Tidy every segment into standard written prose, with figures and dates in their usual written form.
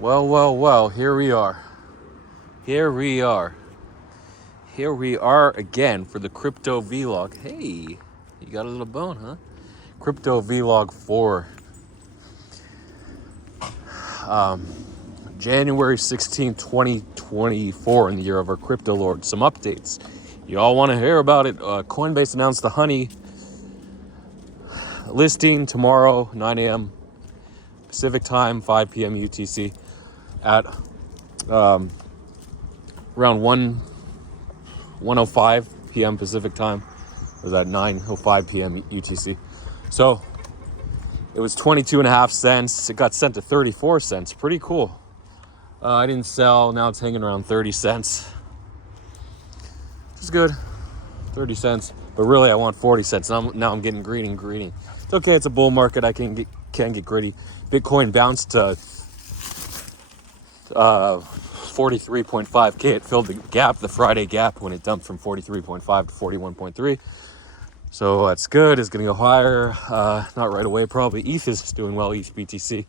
Well, here we are. Here we are. Here we are again for the Crypto Vlog. Hey, you got a little bone, huh? Crypto Vlog for January 16th, 2024 in the year of our Crypto Lord. Some updates. You all want to hear about it? Coinbase announced the Honey listing tomorrow, 9 a.m. Pacific time, 5 p.m. UTC at around 1:05 p.m. Pacific time. It was at 9:05 p.m. UTC. So it was 22.5 cents. It got sent to 34 cents. Pretty cool. I didn't sell. Now it's hanging around 30 cents. It's good. 30 cents. But really, I want 40 cents. Now I'm getting greedy. It's okay. It's a bull market. I can get gritty. Bitcoin bounced to 43.5K. It filled the gap, the Friday gap, when it dumped from 43.5 to 41.3. So that's good. It's going to go higher. Not right away, probably. ETH is doing well. ETH BTC.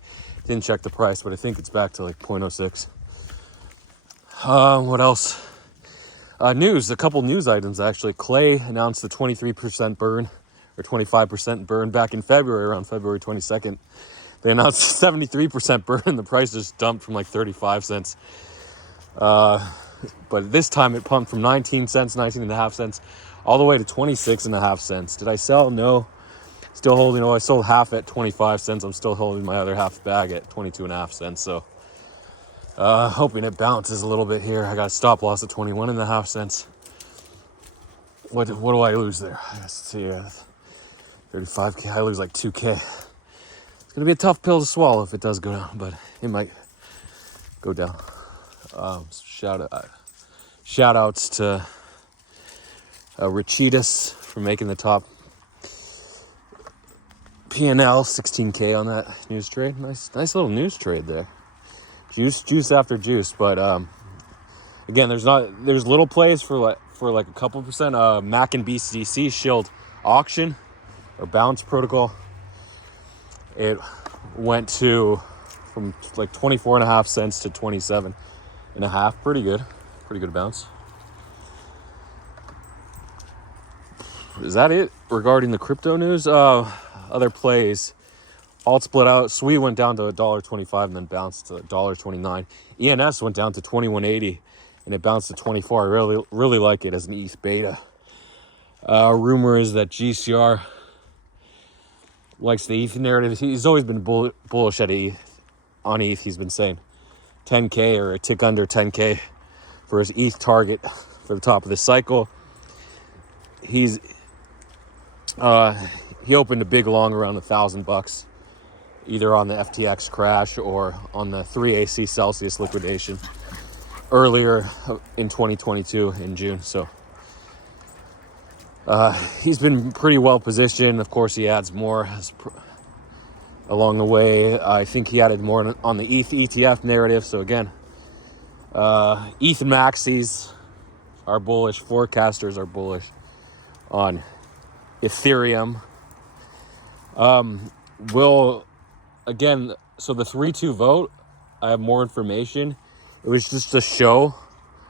Didn't check the price, but I think it's back to like 0.06. What else? News. A couple news items, actually. Clay announced the 23% burn, or 25% burn back in February, around February 22nd. They announced 73% burn, and the price just dumped from like 35 cents. But this time it pumped from 19 and a half cents, all the way to 26.5 cents. Did I sell? No. Still holding. I sold half at 25 cents. I'm still holding my other half bag at 22.5 cents. So, hoping it bounces a little bit here. I got a stop loss at 21.5 cents. What do I lose there? Let's see, 35K. I lose like 2K. It's gonna be a tough pill to swallow if it does go down, but it might go down. Shout outs to Richitas for making the top. P&L 16K on that news trade. Nice little news trade there. Juice after juice, but again, there's little plays for like a couple percent. Mac and BCC Shield auction or bounce protocol. It went from like 24.5 cents to 27.5. Pretty good bounce. Is that it regarding the crypto news? Other plays. Alt split out. SWE went down to $1.25 and then bounced to $1.29. ENS went down to 21.80 and it bounced to 24. I really like it as an ETH beta. Rumor is that GCR likes the ETH narrative. He's always been bullish at ETH. On ETH, he's been saying 10K or a tick under 10K for his ETH target for the top of the cycle. He opened a big long around $1,000, either on the FTX crash or on the 3AC Celsius liquidation earlier in 2022 in June. So he's been pretty well positioned. Of course, he adds more along the way. I think he added more on the ETH ETF narrative. So again, ETH maxis are bullish. Forecasters are bullish on Ethereum. So the 3-2 vote, I have more information. It was just a show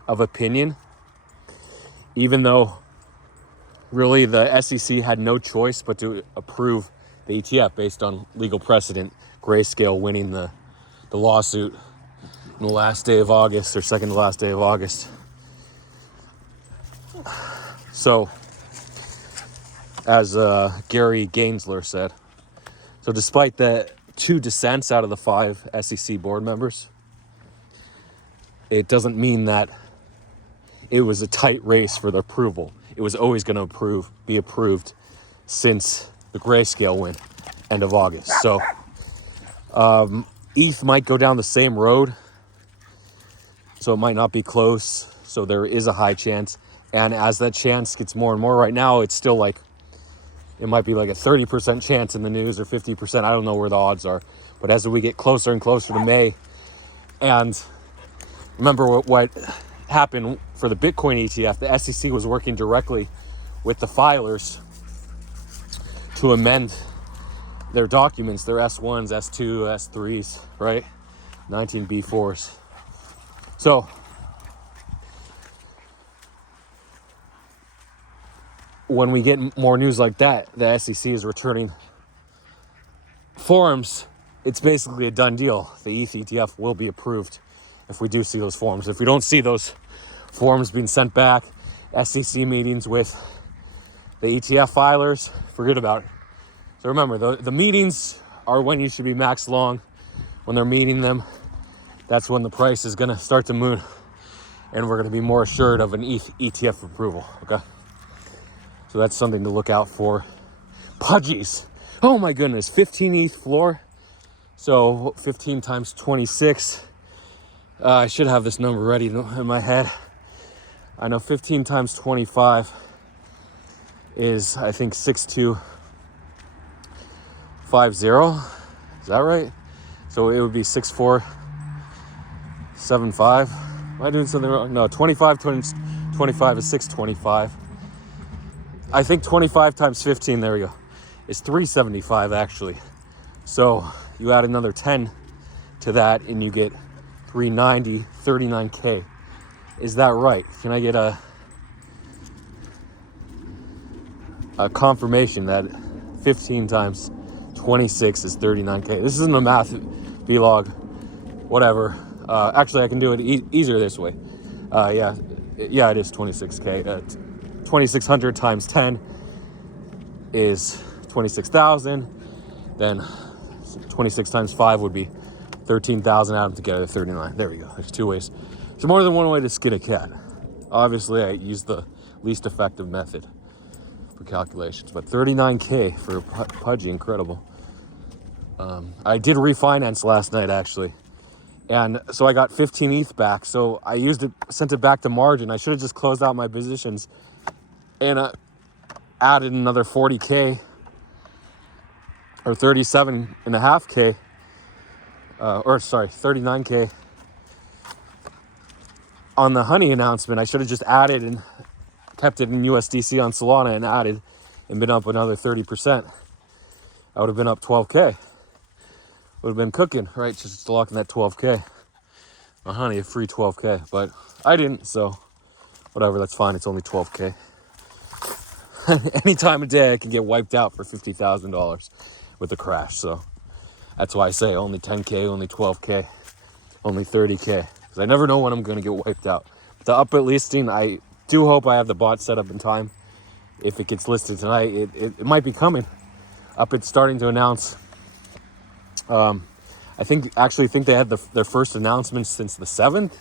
of opinion, even though really the SEC had no choice but to approve the ETF based on legal precedent. Grayscale winning the lawsuit on the last day of August, or second to last day of August. So, as Gary Gensler said, so despite the 2 dissents out of the 5 SEC board members, it doesn't mean that it was a tight race for the approval. It was always going to be approved since the Grayscale win, end of August. So ETH might go down the same road, so it might not be close. So there is a high chance. And as that chance gets more and more, right now it's still like, it might be like a 30% chance in the news or 50%. I don't know where the odds are. But as we get closer and closer to May, and remember what happened for the Bitcoin ETF, the SEC was working directly with the filers to amend their documents, their S1s, S2, S3s, right? 19B4s. So when we get more news like that, the SEC is returning forms. It's basically a done deal. The ETH ETF will be approved if we do see those forms. If we don't see those forms being sent back, SEC meetings with the ETF filers, forget about it. So remember, the meetings are when you should be max long. When they're meeting them, that's when the price is going to start to move, and we're going to be more assured of an ETH ETF approval, okay? So that's something to look out for. Pudgies. Oh my goodness, 15 ETH floor. So 15 times 26. I should have this number ready in my head. I know 15 times 25 is, I think, 6250. Is that right? So it would be 6475. Am I doing something wrong? No, 25 times 25 is 625. I think 25 times 15, there we go, is 375 actually. So you add another 10 to that and you get 390, 39K. Is that right? Can I get a confirmation that 15 times 26 is 39K? This isn't a math vlog, whatever. Actually, I can do it easier this way. Yeah, it is 26K. 2,600 times 10 is 26,000. Then 26 times 5 would be 13,000. Add them together, 39. There we go. There's two ways. There's more than one way to skin a cat. Obviously, I use the least effective method for calculations, but 39K for Pudgy, incredible. I did refinance last night actually, and so I got 15 ETH back. So I used it, sent it back to margin. I should have just closed out my positions and added another 40K or 37.5K, 39K on the Honey announcement. I should have just added and kept it in USDC on Solana and added and been up another 30%. I would have been up 12K. Would have been cooking, right? Just locking that 12K on Honey, a free 12K. But I didn't, so whatever, that's fine. It's only 12K. Any time of day I can get wiped out for $50,000 with a crash. So that's why I say only 10K, only 12K, only 30K. Because I never know when I'm going to get wiped out. The Upbit listing, I do hope I have the bot set up in time. If it gets listed tonight, it might be coming. Upbit's starting to announce. I think they had their first announcement since the 7th,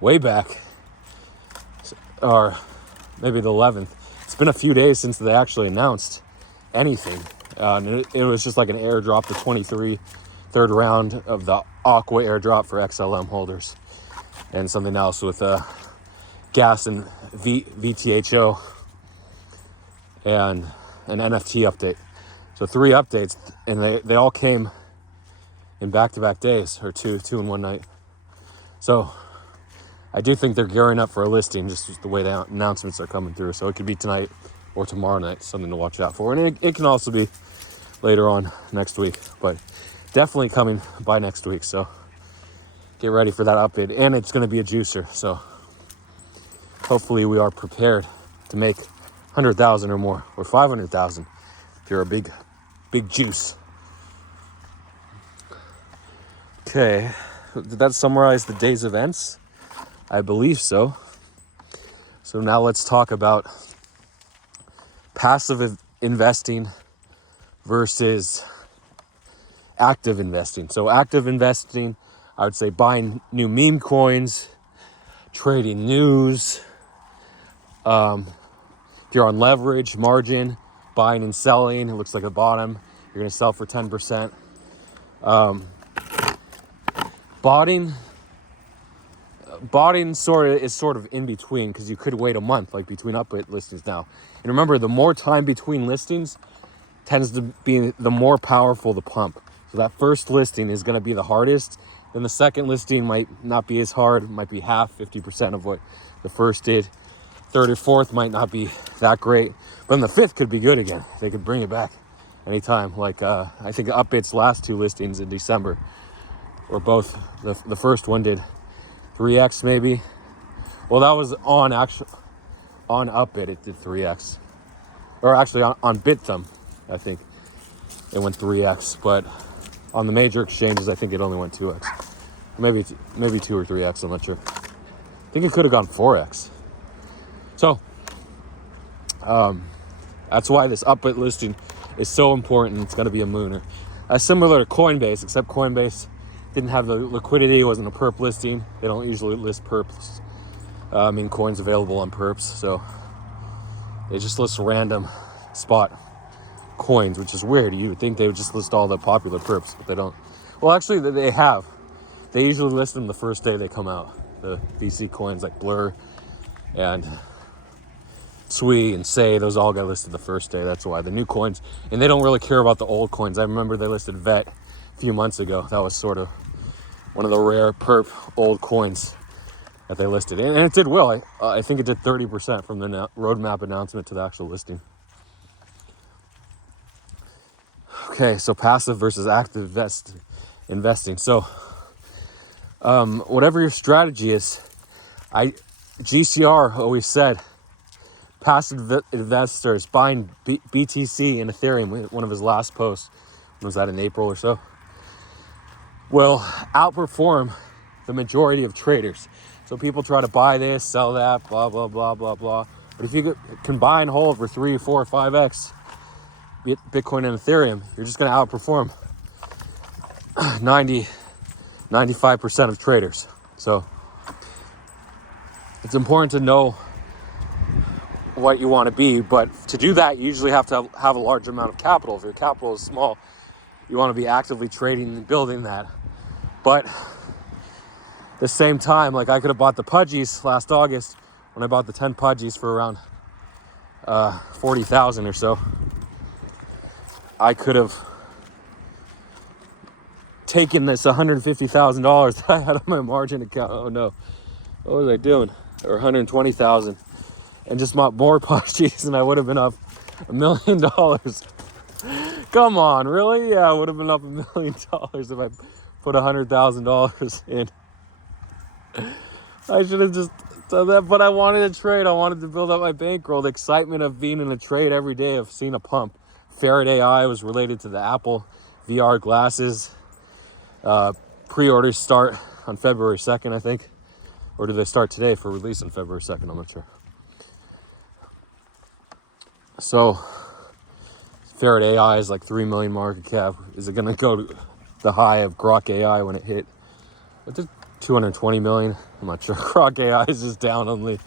way back, or maybe the 11th. It's been a few days since they actually announced anything. And it was just like an airdrop, the 23 third round of the Aqua airdrop for XLM holders, and something else with gas and VTHO and an NFT update. So 3 updates, and they all came in back-to-back days, or two in one night. So I do think they're gearing up for a listing, just the way the announcements are coming through. So it could be tonight or tomorrow night, something to watch out for. And it can also be later on next week, but definitely coming by next week. So get ready for that update. And it's going to be a juicer. So hopefully we are prepared to make 100,000 or more, or 500,000 if you're a big juice. Okay, did that summarize the day's events? I believe so. So now let's talk about passive investing versus active investing. So active investing, I would say buying new meme coins, trading news. If you're on leverage, margin, buying and selling, it looks like a bottom, you're going to sell for 10%. Botting is sort of in between, because you could wait a month, like between Upbit listings now. And remember, the more time between listings tends to be the more powerful the pump. So that first listing is going to be the hardest. Then the second listing might not be as hard, might be half, 50% of what the first did. Third or fourth might not be that great. But then the fifth could be good again. They could bring it back anytime. Like I think Upbit's last 2 listings in December or both. The first one did 3x maybe. Well, that was on Upbit, it did 3x. Or actually on BitThumb, I think it went 3x, but on the major exchanges, I think it only went 2x. Maybe 2 or 3x, I'm not sure. I think it could have gone 4x. So, that's why this Upbit listing is so important. It's going to be a mooner. Similar to Coinbase, except Coinbase didn't have the liquidity. It wasn't a perp listing. They don't usually list perps. Coins available on perps. So they just list random spot coins, which is weird. You would think they would just list all the popular perps, but they don't. Well, actually, they have. They usually list them the first day they come out. The VC coins like Blur and Sui and Say, those all got listed the first day. That's why the new coins, and they don't really care about the old coins. I remember they listed VET a few months ago. That was sort of one of the rare perp old coins that they listed, and it did well. I think it did 30% from the roadmap announcement to the actual listing. Okay, so passive versus active investing. So whatever your strategy is, GCR always said passive investors buying BTC and Ethereum, one of his last posts, was that in April or so, will outperform the majority of traders. So people try to buy this, sell that, blah, blah, blah, blah, blah. But if you can buy and hold for 3, 4, 5x Bitcoin and Ethereum, you're just going to outperform 95% of traders. So it's important to know what you want to be, but to do that, you usually have to have a large amount of capital. If your capital is small, you want to be actively trading and building that. But at the same time, like I could have bought the Pudgies last August when I bought the 10 Pudgies for around 40,000 or so. I could have taken this $150,000 that I had on my margin account. Oh no, what was I doing? Or 120,000. And just bought more Pudgies, and I would have been up $1 million. Come on, really? Yeah, I would have been up $1 million if I put $100,000 in. I should have just done that, but I wanted to trade. I wanted to build up my bankroll. The excitement of being in a trade every day, of seeing a pump. Ferret AI was related to the Apple VR glasses. Pre-orders start on February 2nd, I think. Or do they start today for release on February 2nd? I'm not sure. So, Ferret AI is like 3 million market cap. Is it going to go to the high of Grok AI when it hit? It did 220 million. I'm not sure. Grok AI is just down only.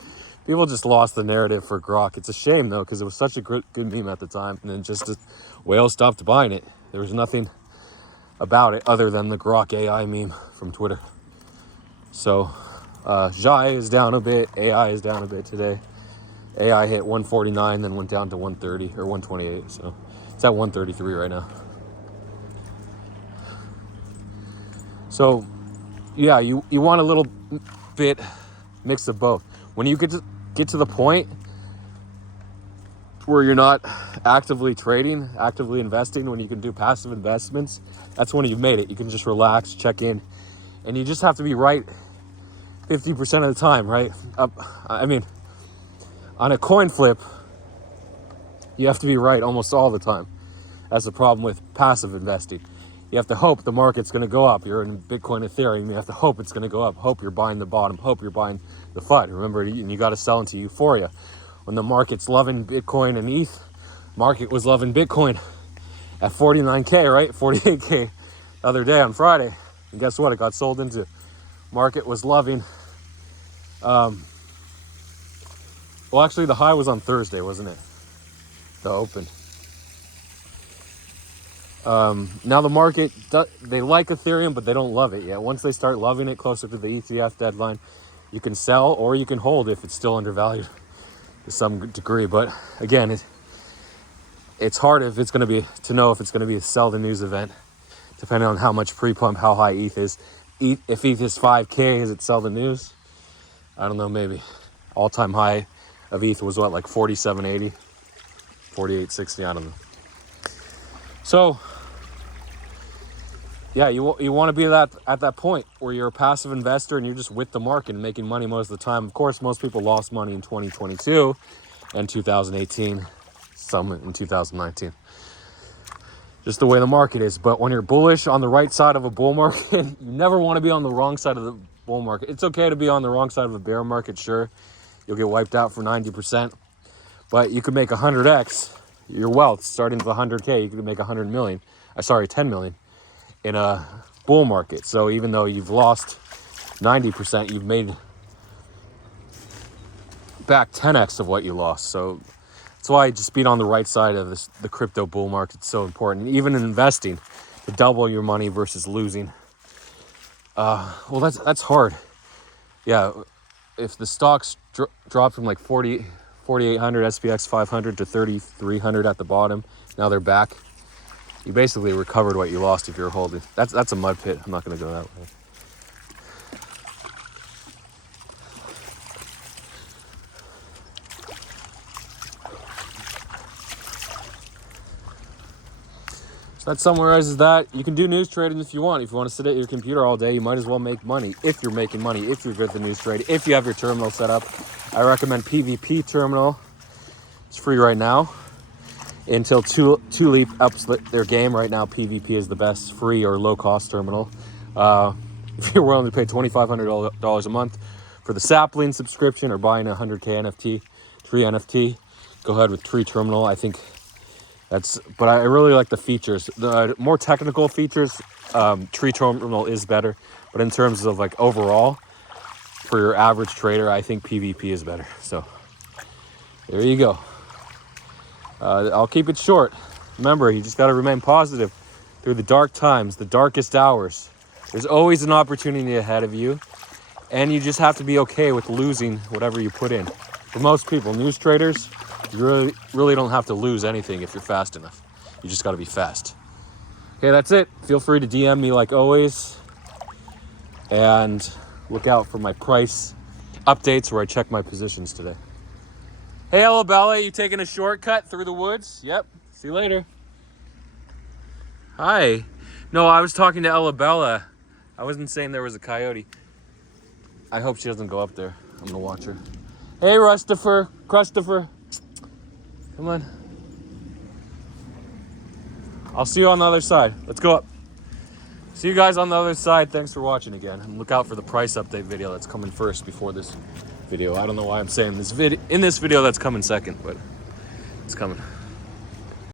People just lost the narrative for Grok. It's a shame though, because it was such a good meme at the time, and then just a whale stopped buying it. There was nothing about it other than the Grok AI meme from Twitter. So, Jai is down a bit. AI is down a bit today. AI hit 149, then went down to 130 or 128. So it's at 133 right now. So yeah, you want a little bit mix of both. When you get to the point where you're not actively trading, actively investing, when you can do passive investments, that's when you've made it. You can just relax, check in, and you just have to be right 50% of the time, right? On a coin flip, you have to be right almost all the time. That's the problem with passive investing. You have to hope the market's going to go up. You're in Bitcoin, Ethereum. You have to hope it's going to go up. Hope you're buying the bottom. Hope you're buying the FUD. Remember, you got to sell into euphoria. When the market's loving Bitcoin and ETH, market was loving Bitcoin at 49K, right? 48K the other day on Friday. And guess what? It got sold into. Market was loving. Well, actually, the high was on Thursday, wasn't it? The open. Now the market, they like Ethereum, but they don't love it yet. Once they start loving it closer to the ETF deadline, you can sell or you can hold if it's still undervalued to some degree. But again, it's hard if it's going to be to know if it's going to be a sell the news event, depending on how much pre-pump, how high ETH is. If ETH is 5K, is it sell the news? I don't know, maybe. All-time high of ETH was what, like 47.80, 48.60, I don't know. So Yeah, you want to be that at that point where you're a passive investor and you're just with the market and making money most of the time. Of course, most people lost money in 2022 and 2018, some in 2019. Just the way the market is. But when you're bullish on the right side of a bull market, you never want to be on the wrong side of the bull market. It's okay to be on the wrong side of a bear market, sure. You'll get wiped out for 90%, but you could make 100x your wealth starting with 100K. You could make 100 million, 10 million in a bull market. So even though you've lost 90%, you've made back 10x of what you lost. So that's why just being on the right side of the crypto bull market is so important. Even in investing, to double your money versus losing. Well, that's hard. Yeah, if the stocks drop from like 4,800 SPX 500 to 3,300 at the bottom, now they're back. You basically recovered what you lost if you're holding. That's a mud pit. I'm not going to go that way. That summarizes that. You can do news trading if you want. If you want to sit at your computer all day, you might as well make money. If you're making money, if you're good at the news trade, if you have your terminal set up, I recommend PVP terminal. It's free right now until Tulip ups their game. Right now, PVP is the best free or low cost terminal. If you're willing to pay $2,500 a month for the sapling subscription or buying a 100K NFT, Tree NFT, go ahead with Tree Terminal. I think but I really like the features. The more technical features, Tree Terminal is better. But in terms of like overall, for your average trader, I think PVP is better. So there you go. I'll keep it short. Remember, you just got to remain positive through the dark times, the darkest hours. There's always an opportunity ahead of you. And you just have to be okay with losing whatever you put in. For most people, news traders, you really don't have to lose anything if you're fast enough. You just got to be fast. Okay, that's it. Feel free to DM me like always. And look out for my price updates where I check my positions today. Hey, Alabella, you taking a shortcut through the woods? Yep. See you later. Hi. No, I was talking to Alabella. I wasn't saying there was a coyote. I hope she doesn't go up there. I'm going to watch her. Hey, Christopher. Come on. I'll see you on the other side. Let's go up. See you guys on the other side. Thanks for watching again. And look out for the price update video that's coming first before this video. I don't know why I'm saying this video. In this video, that's coming second, but it's coming.